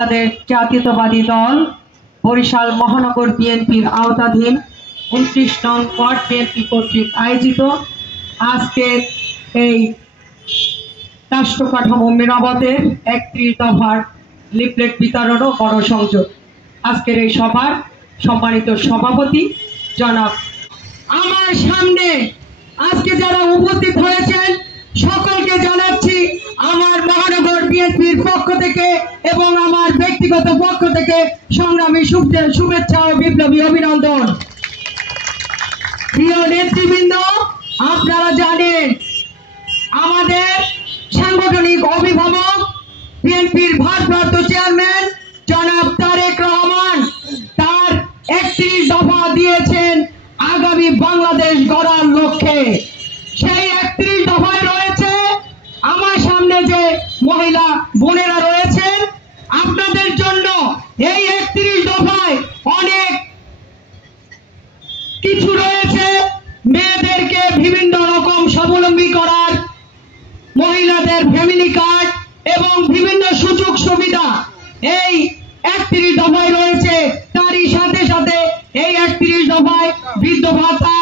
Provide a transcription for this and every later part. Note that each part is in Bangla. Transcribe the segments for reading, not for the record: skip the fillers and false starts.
জাতীয়তাবাদী দল বরিশাল মহানগর বিএনপির আওতাধীন 29 নং ওয়ার্ড বিএনপি কর্তৃক আয়োজিত আজকের এই রাষ্ট্র কাঠামো মেরামতের 31 দফার লিফলেট বিতরণ ও গণসংযোগ। আজকের এই সভার সম্মানিত সভাপতি জনাব আমার সামনে আজকে যারা উপস্থিত হয়েছেন সকলকে জানাচ্ছি আমার মহানগর বিএনপির পক্ষ থেকে এবং আমার ব্যক্তিগত পক্ষ থেকে সংগ্রামী শুভেচ্ছা ও বিপ্লবী অভিনন্দন। প্রিয় নেতৃবৃন্দ, আপনারা জানেন আমাদের সাংগঠনিক অভিভাবক বিএনপির ভারপ্রাপ্ত চেয়ারম্যান জনাব তারেক রহমান তার 31 দফা দিয়েছেন আগামী বাংলাদেশ গড়ার লক্ষ্যে। সেই 31 দফায় রয়েছে আমার সামনে যে মহিলা বোনেরা রয়েছেন আপনাদের জন্য এই 31 দফায় অনেক কিছু রয়েছে। মেয়েদেরকে বিভিন্ন রকম স্বাবলম্বী করার, মহিলাদের ফ্যামিলি কার্ড এবং বিভিন্ন সুযোগ সুবিধা এই 31 দফায় রয়েছে। তারই সাথে সাথে এই 31 দফায় বৃদ্ধ ভাতা,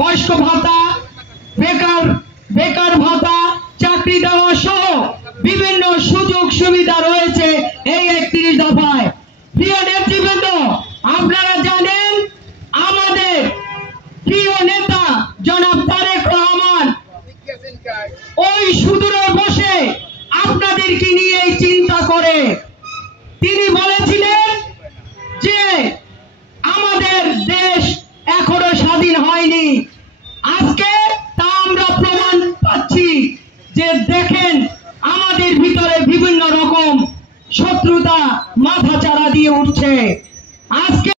বয়স্ক ভাতা, বেকার ভাতা, চাকরি দেওয়া সহ বিভিন্ন সুযোগ সুবিধা রয়েছে এই 31 দফায়। প্রিয় নেতৃবৃন্দ, আপনারা জানেন আমাদের প্রিয় নেতা জনাব তারেক রহমান ওই সুদূরে বসে আপনাদেরকে নিয়ে চিন্তা করে তিনি বলেছিলেন যে আমাদের দেশ এখনো স্বাধীন হয়নি। আজকে তা আমরা প্রমাণ পাচ্ছি যে দেখেন আমাদের ভিতরে বিভিন্ন রকম শত্রুতা মাথা চাড়া দিয়ে উঠছে। আজকে